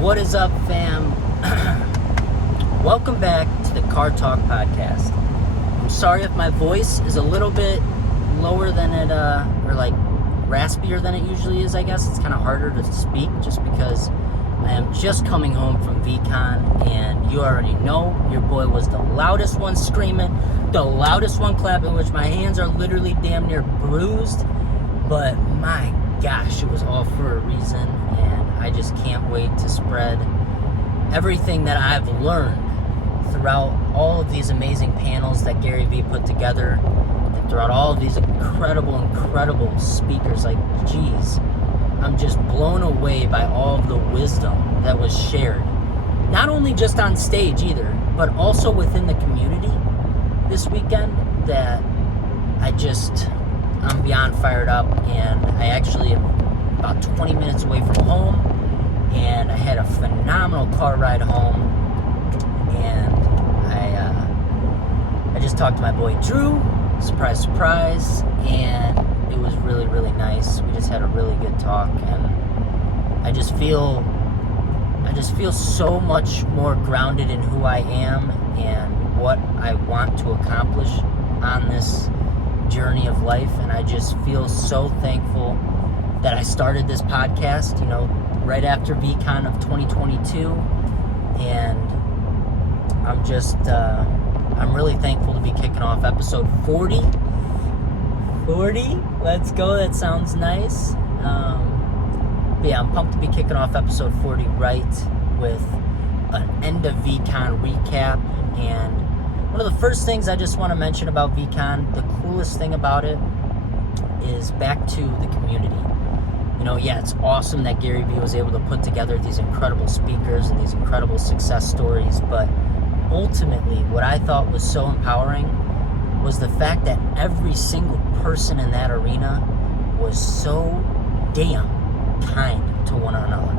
What is up, fam? Welcome back to the Car Talk Podcast. I'm sorry if my voice is a little bit lower than it, or like raspier than it usually is, I guess. It's kind of harder to speak just because I am just coming home from VeeCon, and you already know your boy was the loudest one screaming, the loudest one clapping, which my hands are literally damn near bruised, but my gosh, it was all for a reason, and I just can't wait to spread everything that I've learned throughout all of these amazing panels that Gary Vee put together, and throughout all of these incredible speakers. Like, geez, I'm just blown away by all of the wisdom that was shared, not only just on stage either, but also within the community this weekend, that I'm beyond fired up. And I actually am about 20 minutes away from home, and I had a phenomenal car ride home, and I just talked to my boy Drew, surprise, and it was really nice. We just had a really good talk, and I just feel so much more grounded in who I am and what I want to accomplish on this journey of life. And I just feel so thankful that I started this podcast, right after VeeCon of 2022, and I'm really thankful to be kicking off episode 40. 40? Let's go, that sounds nice. But yeah, I'm pumped to be kicking off episode 40 right with an end of VeeCon recap. And one of the first things I just want to mention about VeeCon, the coolest thing about it is back to the community. Yeah, it's awesome that Gary Vee was able to put together these incredible speakers and these incredible success stories, but ultimately what I thought was so empowering was the fact that every single person in that arena was so damn kind to one another,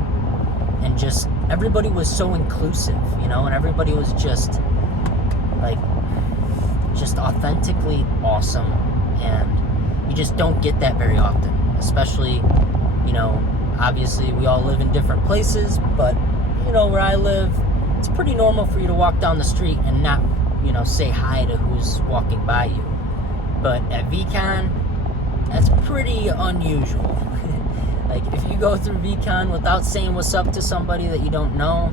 and just everybody was so inclusive, and everybody was just authentically awesome. And you just don't get that very often, especially, obviously we all live in different places, but where I live, it's pretty normal for you to walk down the street and not say hi to who's walking by you. But at VeeCon, that's pretty unusual. Like, if you go through VeeCon without saying what's up to somebody that you don't know,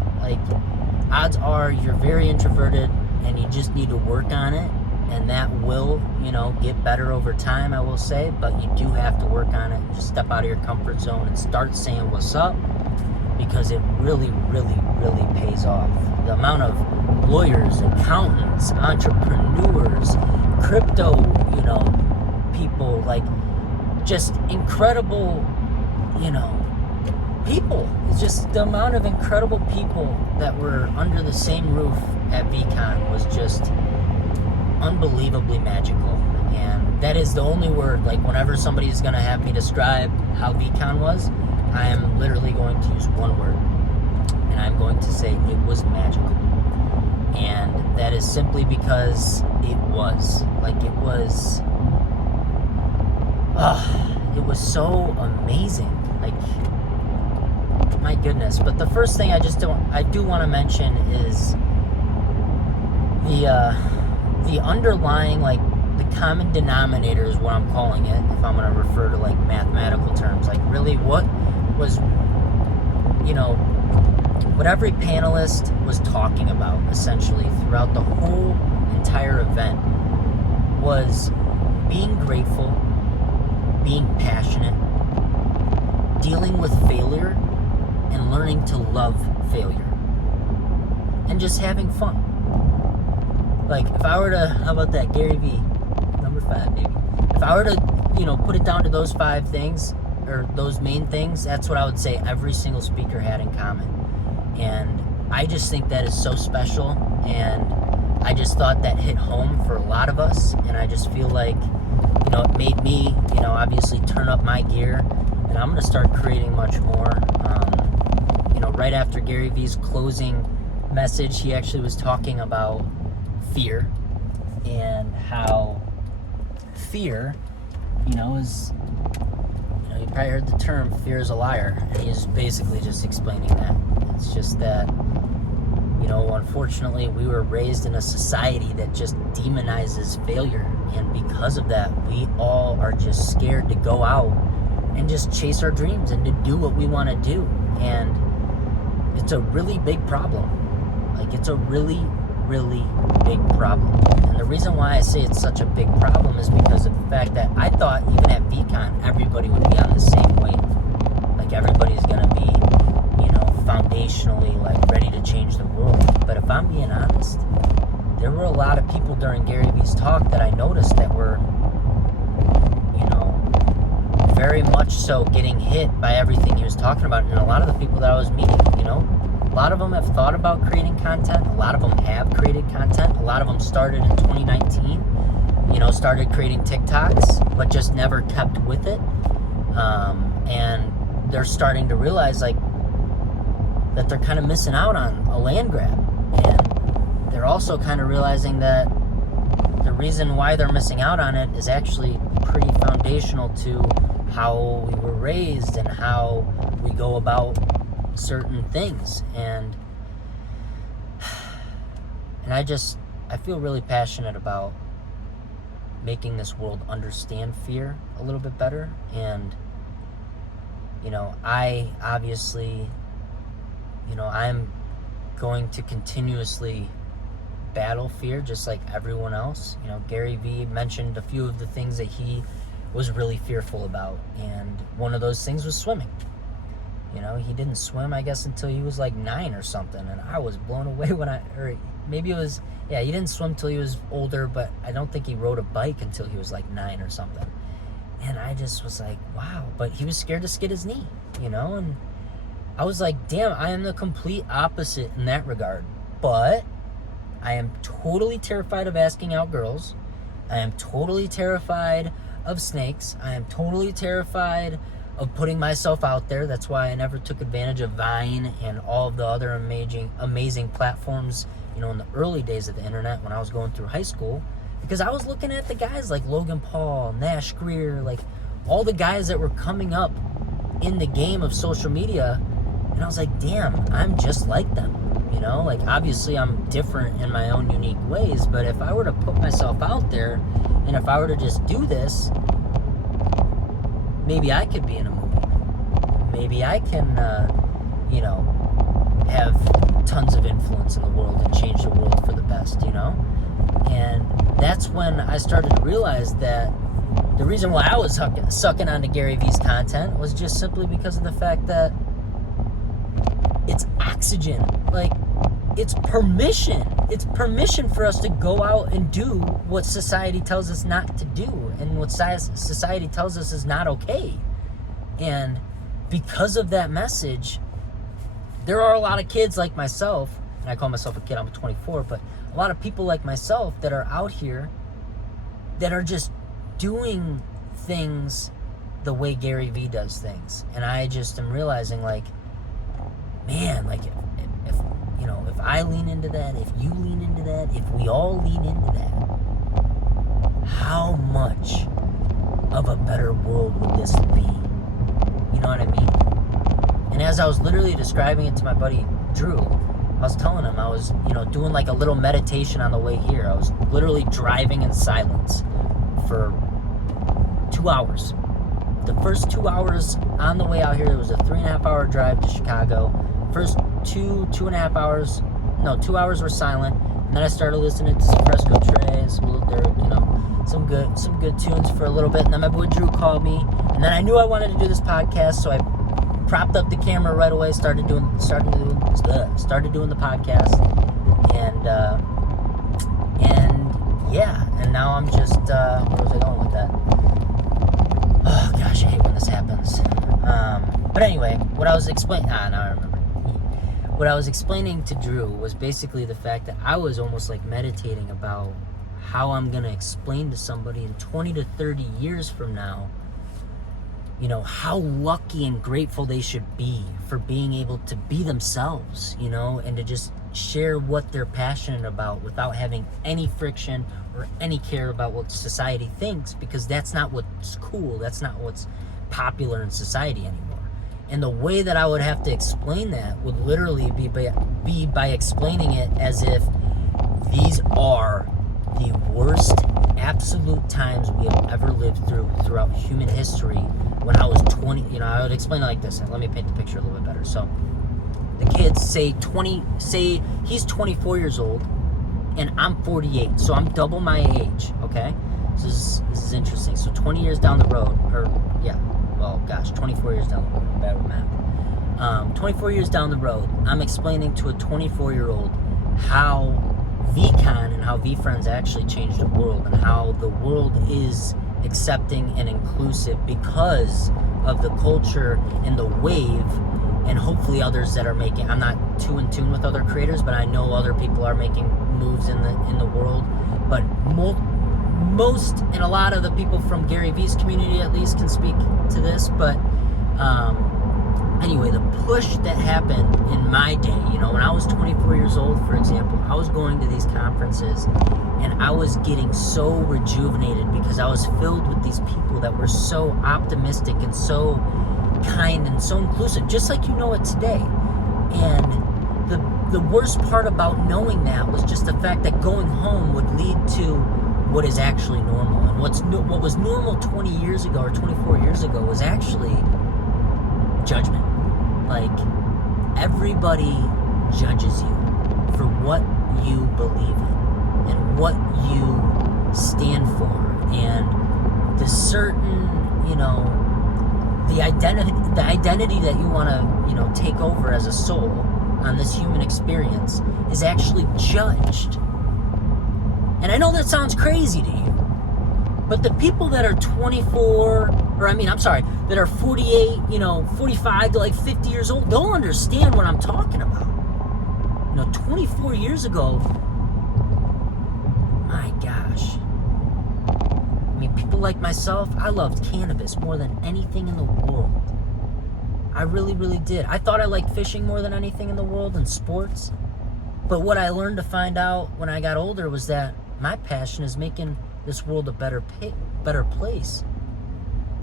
odds are you're very introverted and you just need to work on it, and that will, get better over time, I will say, but you do have to work on it. Just step out of your comfort zone and start saying what's up, because it really pays off. The amount of lawyers, accountants, entrepreneurs, crypto, people, just incredible, people. It's just the amount of incredible people that were under the same roof at VeeCon was just unbelievably magical. And that is the only word. Whenever somebody's going to have me describe how VeeCon was, I am literally going to use one word, and I'm going to say it was magical. And that is simply because it was. It was so amazing. My goodness. But the first thing I do want to mention is the underlying, the common denominator is what I'm calling it, if I'm going to refer to mathematical terms. Really what was, what every panelist was talking about essentially throughout the whole entire event was being grateful, being passionate, dealing with failure, and learning to love failure, and just having fun. If I were to, how about that, Gary Vee, number 5, baby. If I were to, put it down to those 5 things, or those main things, that's what I would say every single speaker had in common. And I just think that is so special, and I just thought that hit home for a lot of us, and I just feel like, it made me, obviously turn up my gear, and I'm going to start creating much more. Right after Gary Vee's closing message, he actually was talking about fear, and how fear, is, you probably heard the term, fear is a liar, and he's basically just explaining that. It's just that, you know, unfortunately, we were raised in a society that just demonizes failure. And because of that, we all are just scared to go out and just chase our dreams and to do what we want to do. And it's a really big problem. Like, it's a really, really big problem. And the reason why I say it's such a big problem is because of the fact that I thought even at VeeCon, everybody would be on the same wave. Like, everybody's going to be, you know, foundationally, like, ready to change the world. But if I'm being honest, there were a lot of people during Gary Vee's talk that I noticed that were, you know, very much so getting hit by everything he was talking about. And a lot of the people that I was meeting, you know, a lot of them have thought about creating content. A lot of them have created content. A lot of them started in 2019, you know, started creating TikToks, but just never kept with it. And they're starting to realize, like, that they're kind of missing out on a land grab. And they're also kind of realizing that the reason why they're missing out on it is actually pretty foundational to how we were raised and how we go about certain things. And I feel really passionate about making this world understand fear a little bit better. And, you know, I obviously, you know, I'm going to continuously battle fear just like everyone else. You know, Gary Vee mentioned a few of the things that he was really fearful about, and one of those things was swimming. You know, he didn't swim, I guess, until he was like 9 or something, and I was blown away or maybe it was, yeah, he didn't swim till he was older, but I don't think he rode a bike until he was like 9 or something. And I just was like, wow. But he was scared to skid his knee, you know, and I was like, damn, I am the complete opposite in that regard. But I am totally terrified of asking out girls. I am totally terrified of snakes. I am totally terrified of putting myself out there. That's why I never took advantage of Vine and all of the other amazing platforms, you know, in the early days of the internet when I was going through high school, because I was looking at the guys like Logan Paul, Nash Greer, like all the guys that were coming up in the game of social media, and I was like, damn, I'm just like them. You know, like, obviously I'm different in my own unique ways, but if I were to put myself out there and if I were to just do this, maybe I could be in a movie. Maybe I can, you know, have tons of influence in the world and change the world for the best, you know? And that's when I started to realize that the reason why I was sucking onto Gary Vee's content was just simply because of the fact that it's oxygen. Like, it's permission. It's permission for us to go out and do what society tells us not to do and what society tells us is not okay. And because of that message, there are a lot of kids like myself, and I call myself a kid, I'm 24, but a lot of people like myself that are out here that are just doing things the way Gary Vee does things. And I just am realizing, like, man, like, if you know, if I lean into that, if you lean into that, if we all lean into that, how much of a better world would this be? You know what I mean? And as I was literally describing it to my buddy Drew, I was telling him I was, you know, doing like a little meditation on the way here. I was literally driving in silence for 2 hours. The first 2 hours on the way out here, it was a 3.5-hour drive to Chicago. First 2.5 hours, no, 2 hours were silent, and then I started listening to some Fresco Trey, some Lil Durk, you know, some good tunes for a little bit, and then my boy Drew called me, and then I knew I wanted to do this podcast, so I propped up the camera right away, started doing the podcast, and yeah, and now I'm just, where was I going with that? Oh gosh, I hate when this happens. But anyway, what I was explaining, now I remember. What I was explaining to Drew was basically the fact that I was almost like meditating about how I'm going to explain to somebody in 20 to 30 years from now, you know, how lucky and grateful they should be for being able to be themselves, you know, and to just share what they're passionate about without having any friction or any care about what society thinks, because that's not what's cool. That's not what's popular in society anymore. And the way that I would have to explain that would literally be by explaining it as if these are the worst absolute times we have ever lived throughout human history. When I was 20, I would explain it like this, and let me paint the picture a little bit better. So the kids say he's 24 years old and I'm 48, so I'm double my age, okay? So this is interesting. So 20 years down the road, 24 years down the road, I'm bad with math. 24 years down the road, I'm explaining to a 24-year-old how VeeCon and how VeeFriends actually changed the world, and how the world is accepting and inclusive because of the culture and the wave, and hopefully others that are making, I'm not too in tune with other creators, but I know other people are making moves in the world. But most and a lot of the people from Gary Vee's community at least can speak to this. But anyway, the push that happened in my day, when I was 24 years old, for example, I was going to these conferences and I was getting so rejuvenated because I was filled with these people that were so optimistic and so kind and so inclusive, just like it today. And the worst part about knowing that was just the fact that going home would lead to what is actually normal. And what was normal 20 years ago or 24 years ago was actually judgment. Like, everybody judges you for what you believe in and what you stand for, and the certain, the identity that you want to, take over as a soul on this human experience is actually judged. And I know that sounds crazy to you, but the people that are that are 48, 45 to like 50 years old, they'll understand what I'm talking about. 24 years ago, my gosh. People like myself, I loved cannabis more than anything in the world. I really, really did. I thought I liked fishing more than anything in the world, and sports. But what I learned to find out when I got older was that my passion is making this world a better place.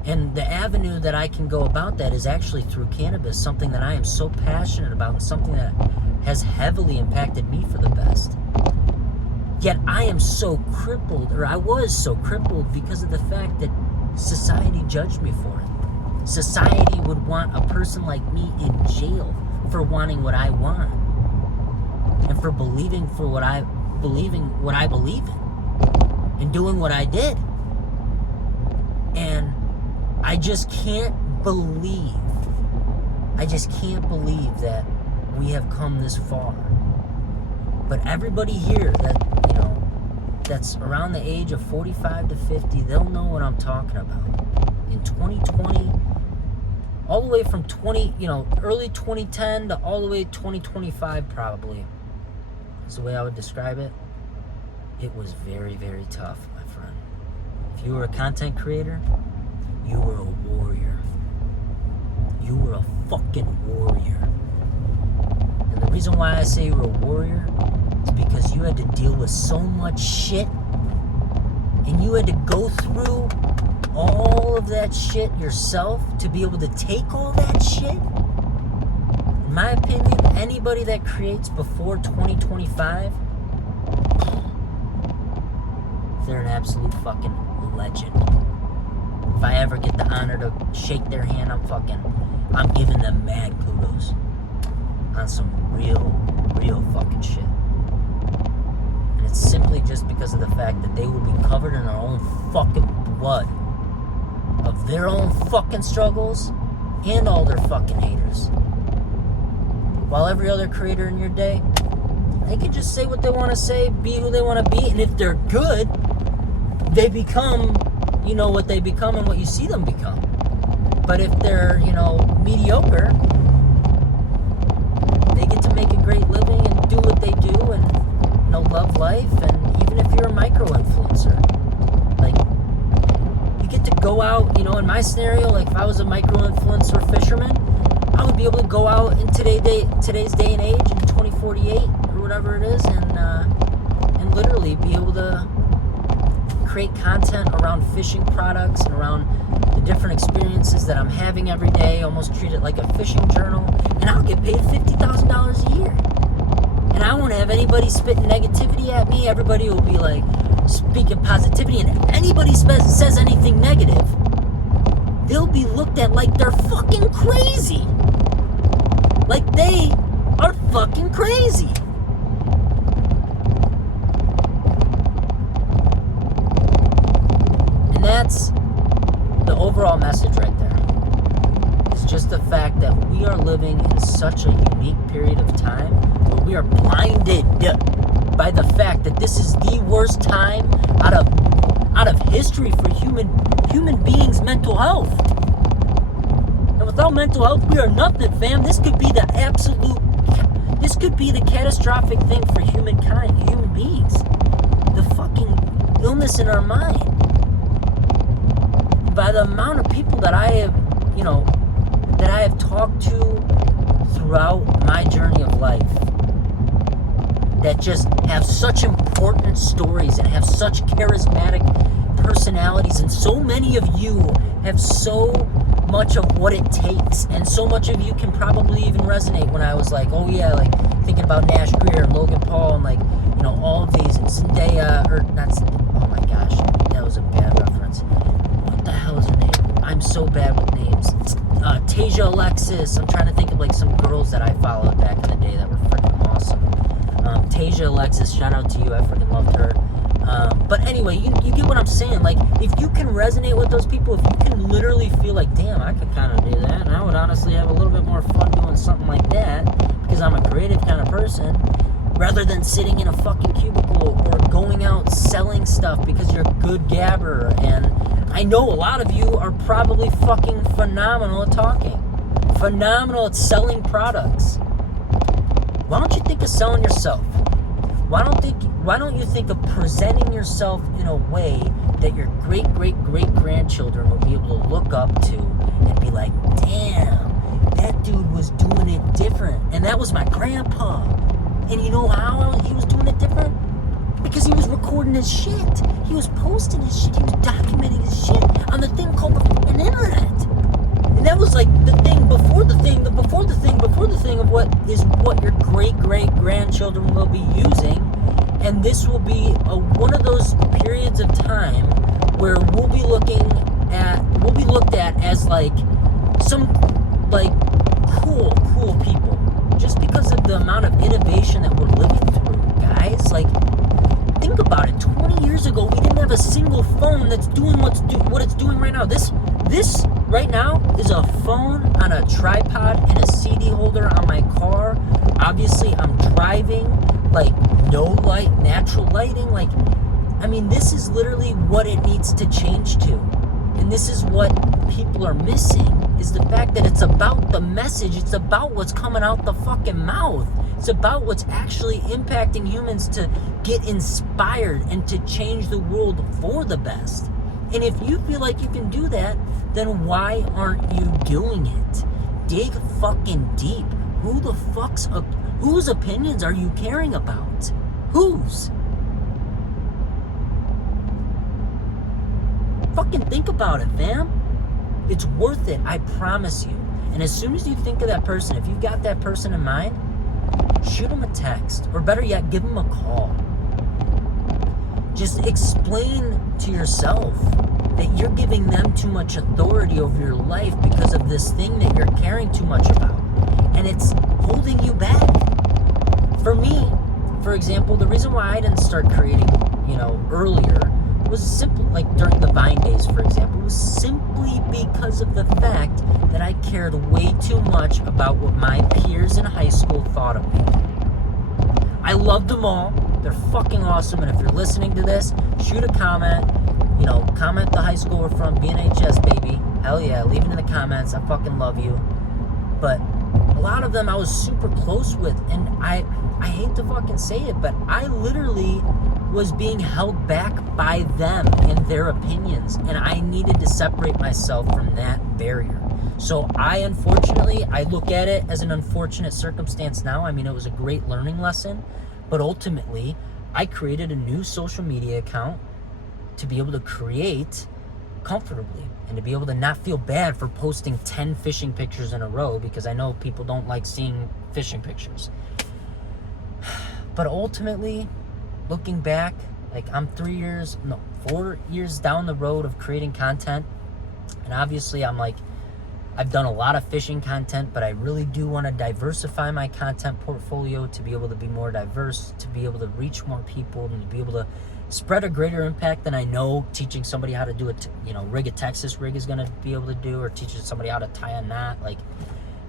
And the avenue that I can go about that is actually through cannabis, something that I am so passionate about and something that has heavily impacted me for the best. Yet I am so crippled, or I was so crippled, because of the fact that society judged me for it. Society would want a person like me in jail for wanting what I want and for believing what I believe in and doing what I did. And I just can't believe that we have come this far. But everybody here that's around the age of 45 to 50, they'll know what I'm talking about. In 2020, all the way from early 2010 to all the way 2025 probably, is the way I would describe it. It was very, very tough, my friend. If you were a content creator, you were a warrior. You were a fucking warrior. And the reason why I say you were a warrior is because you had to deal with so much shit, and you had to go through all of that shit yourself to be able to take all that shit. In my opinion, anybody that creates before 2025, they're an absolute fucking legend. If I ever get the honor to shake their hand, I'm giving them mad kudos on some real fucking shit. And it's simply just because of the fact that they will be covered in their own fucking blood of their own fucking struggles and all their fucking haters. While every other creator in your day, they can just say what they want to say, be who they want to be, and if they're good, they become, what they become and what you see them become. But if they're, mediocre, they get to make a great living and do what they do and, love life. And even if you're a micro-influencer, you get to go out, in my scenario, like if I was a micro-influencer fisherman, I would be able to go out in today's day and age in 2048 or whatever it is, and literally be able to create content around fishing products and around the different experiences that I'm having every day, almost treat it like a fishing journal, and I'll get paid $50,000 a year. And I won't have anybody spitting negativity at me. Everybody will be like speaking positivity, and if anybody says anything negative, they'll be looked at like they're fucking crazy. Like they are fucking crazy. And that's the overall message right there. It's just the fact that we are living in such a unique period of time where we are blinded by the fact that this is the worst time out of history for human beings' mental health. And without mental health, we are nothing, fam. This could be the catastrophic thing for humankind, human beings. The fucking illness in our mind. By the amount of people that I have talked to throughout my journey of life that just have such important stories and have such charismatic personalities, and so many of you have so much of what it takes, and so much of you can probably even resonate when I was like, oh yeah, like thinking about Nash Greer and Logan Paul and like, you know, all of these, and Zendaya, or not Zendaya, oh my gosh, that was a bad reference. What the hell is her name? I'm so bad with names. Tasia Alexis. I'm trying to think of like some girls that I followed back in the day that were freaking awesome. Tasia Alexis, shout out to you. I freaking loved her. But anyway, you get what I'm saying. Like, if you can resonate with those people, if you can literally feel like, damn, I could kind of do that, and I would honestly have a little bit more fun doing something like that because I'm a creative kind of person, rather than sitting in a fucking cubicle or going out selling stuff because you're a good gabber. And I know a lot of you are probably fucking phenomenal at talking, phenomenal at selling products. Why don't you think of selling yourself? Why don't you think of presenting yourself in a way that your great-great-great-grandchildren will be able to look up to and be like, damn, that dude was doing it different, and that was my grandpa. And you know how he was doing it different? Because he was recording his shit. He was posting his shit. He was documenting his shit on the thing called the fucking internet. And that was like the thing before the thing, before the thing of what your great-great-grandchildren will be using. And this will be one of those periods of time where we'll be looked at as like some like cool people, just because of the amount of innovation that we're living through, guys. Like, think about it. 20 years ago, we didn't have a single phone that's doing what it's doing right now. This right now is a phone on a tripod and a CD holder on my car. Obviously, I'm driving, like, no light, natural lighting. Like, I mean, this is literally what it needs to change to. And this is what people are missing, is the fact that it's about the message. It's about what's coming out the fucking mouth. It's about what's actually impacting humans to get inspired and to change the world for the best. And if you feel like you can do that, then why aren't you doing it? Dig fucking deep. Whose opinions are you caring about? Whose? Fucking think about it, fam. It's worth it, I promise you. And as soon as you think of that person, if you've got that person in mind, shoot them a text, or better yet, give them a call. Just explain to yourself that you're giving them too much authority over your life because of this thing that you're caring too much about, and it's holding you back. For me, for example, the reason why I didn't start creating, earlier was simple, like during the Vine days, for example, was simply because of the fact that I cared way too much about what my peers in high school thought of me. I loved them all. They're fucking awesome. And if you're listening to this, shoot a comment. Comment the high school we're from, BNHS, baby. Hell yeah, leave it in the comments. I fucking love you. But a lot of them I was super close with, and I hate to fucking say it, but I literally was being held back by them and their opinions, and I needed to separate myself from that barrier. So I look at it as an unfortunate circumstance now. I mean, it was a great learning lesson, but ultimately I created a new social media account to be able to create comfortably, and to be able to not feel bad for posting 10 fishing pictures in a row, because I know people don't like seeing fishing pictures. But ultimately, looking back, like I'm 4 years down the road of creating content, and obviously I've done a lot of fishing content, but I really do want to diversify my content portfolio to be able to be more diverse, to be able to reach more people, and to be able to spread a greater impact than I know teaching somebody how to do rig a Texas rig is going to be able to do, or teaching somebody how to tie a knot. Like,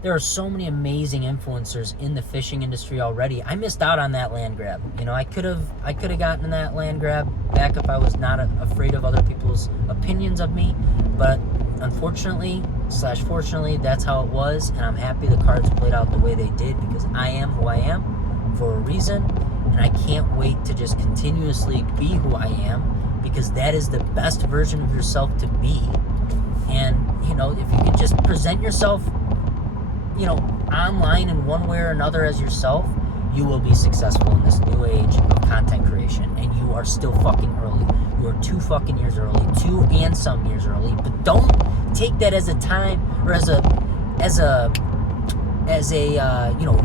there are so many amazing influencers in the fishing industry already. I missed out on that land grab. I could have gotten that land grab back if I was not afraid of other people's opinions of me, but unfortunately / fortunately, that's how it was, and I'm happy the cards played out the way they did, because I am who I am for a reason, and I can't wait to just continuously be who I am, because that is the best version of yourself to be. And if you can just present yourself online in one way or another as yourself, you will be successful in this new age of content creation. And you are still fucking early. You are 2 fucking years early, 2 and some years early. But don't take that as a time, or as a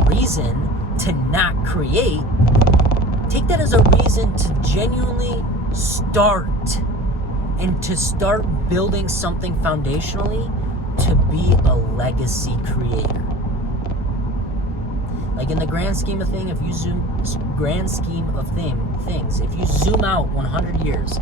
reason to not create. Take that as a reason to genuinely start, and to start building something foundationally to be a legacy creator. Like, in the grand scheme of things, if you zoom out 100 years,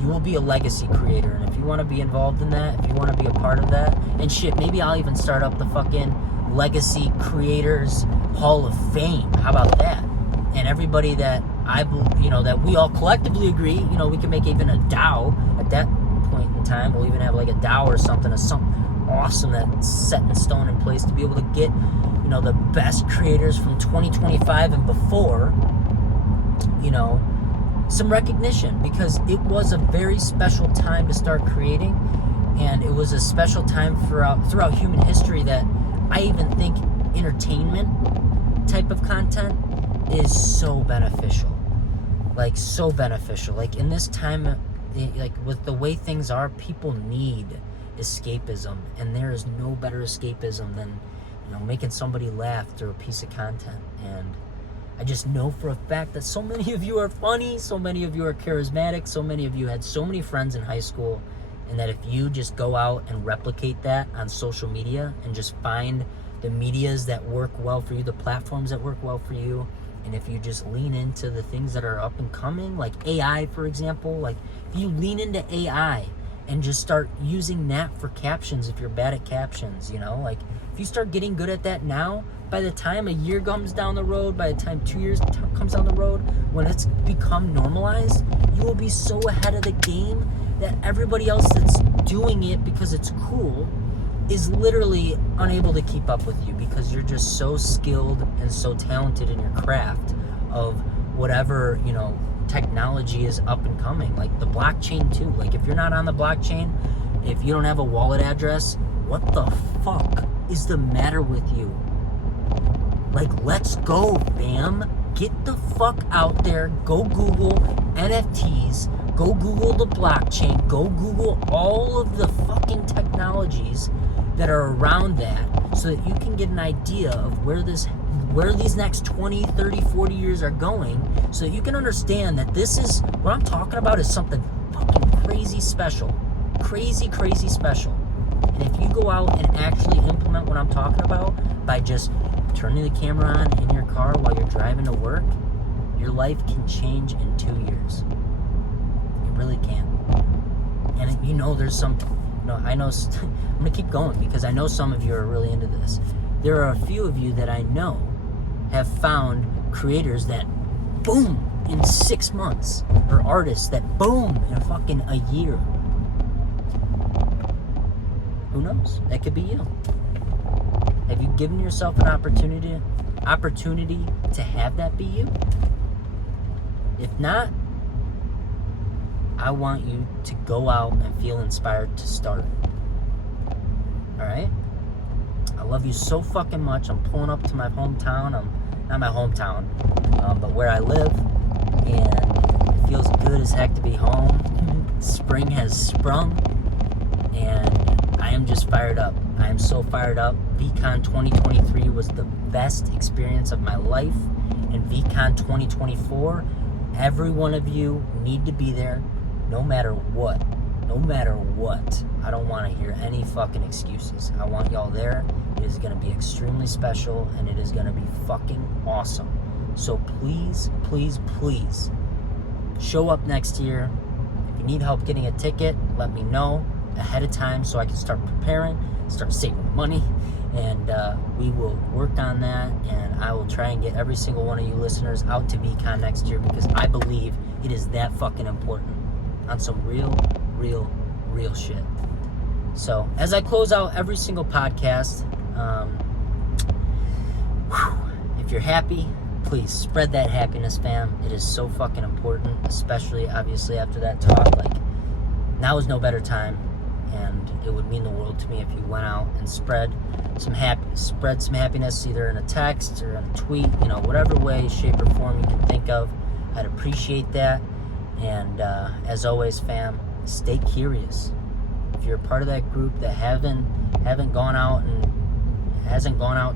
you will be a legacy creator. And if you want to be involved in that, if you want to be a part of that, and shit, maybe I'll even start up the fucking Legacy Creators Hall of Fame. How about that? And everybody that that we all collectively agree, we can make even a DAO at that point in time. We'll even have like a DAO or something awesome that's set in stone in place to be able to get the best creators from 2025 and before some recognition, because it was a very special time to start creating, and it was a special time throughout human history that I even think entertainment type of content is so beneficial. Like, so beneficial. Like, in this time, like with the way things are, people need escapism, and there is no better escapism than making somebody laugh through a piece of content. And I just know for a fact that so many of you are funny, so many of you are charismatic, so many of you had so many friends in high school, and that if you just go out and replicate that on social media, and just find the medias that work well for you, the platforms that work well for you, and if you just lean into the things that are up and coming, like AI, for example, like if you lean into AI and just start using that for captions, if you're bad at captions, like if you start getting good at that now, by the time a year comes down the road, by the time 2 years comes down the road, when it's become normalized, you will be so ahead of the game that everybody else that's doing it because it's cool is literally unable to keep up with you, because you're just so skilled and so talented in your craft of whatever, technology is up and coming. Like the blockchain too. Like, if you're not on the blockchain, if you don't have a wallet address, what the fuck is the matter with you? Like, let's go, fam. Get the fuck out there. Go Google NFTs. Go Google the blockchain. Go Google all of the fucking technologies that are around that, so that you can get an idea of where these next 20, 30, 40 years are going, so that you can understand that this is, what I'm talking about is something fucking crazy special. Crazy, crazy special. And if you go out and actually implement what I'm talking about by just turning the camera on in your car while you're driving to work, your life can change in 2 years. It really can. And there's some, I know, I'm going to keep going because I know some of you are really into this. There are a few of you that I know have found creators that boom in 6 months, or artists that boom in fucking a year. Who knows? That could be you. Have you given yourself an opportunity to have that be you? If not, I want you to go out and feel inspired to start. Alright? I love you so fucking much. I'm pulling up to my hometown. Not my hometown, but where I live. And it feels good as heck to be home. Spring has sprung. and I am just fired up. I am so fired up. VeeCon 2023 was the best experience of my life, and VeeCon 2024, every one of you need to be there, no matter what. No matter what. I don't want to hear any fucking excuses. I want y'all there. It is going to be extremely special, and it is going to be fucking awesome. So please, please, please, show up next year. If you need help getting a ticket, let me know ahead of time so I can start preparing, start saving money, and we will work on that, and I will try and get every single one of you listeners out to VeeCon next year, because I believe it is that fucking important on some real shit. So as I close out every single podcast, if you're happy, please spread that happiness, fam. It is so fucking important, especially obviously after that talk. Like, now is no better time, and it would mean the world to me if you went out and spread some happiness, either in a text or in a tweet, whatever way, shape, or form you can think of. I'd appreciate that. And as always, fam, stay curious. If you're a part of that group that hasn't gone out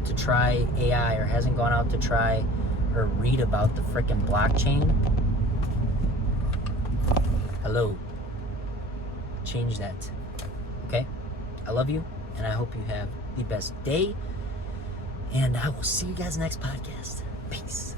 to try AI, or hasn't gone out to try or read about the frickin' blockchain, hello, change that. Okay? I love you, and I hope you have the best day, and I will see you guys next podcast. Peace.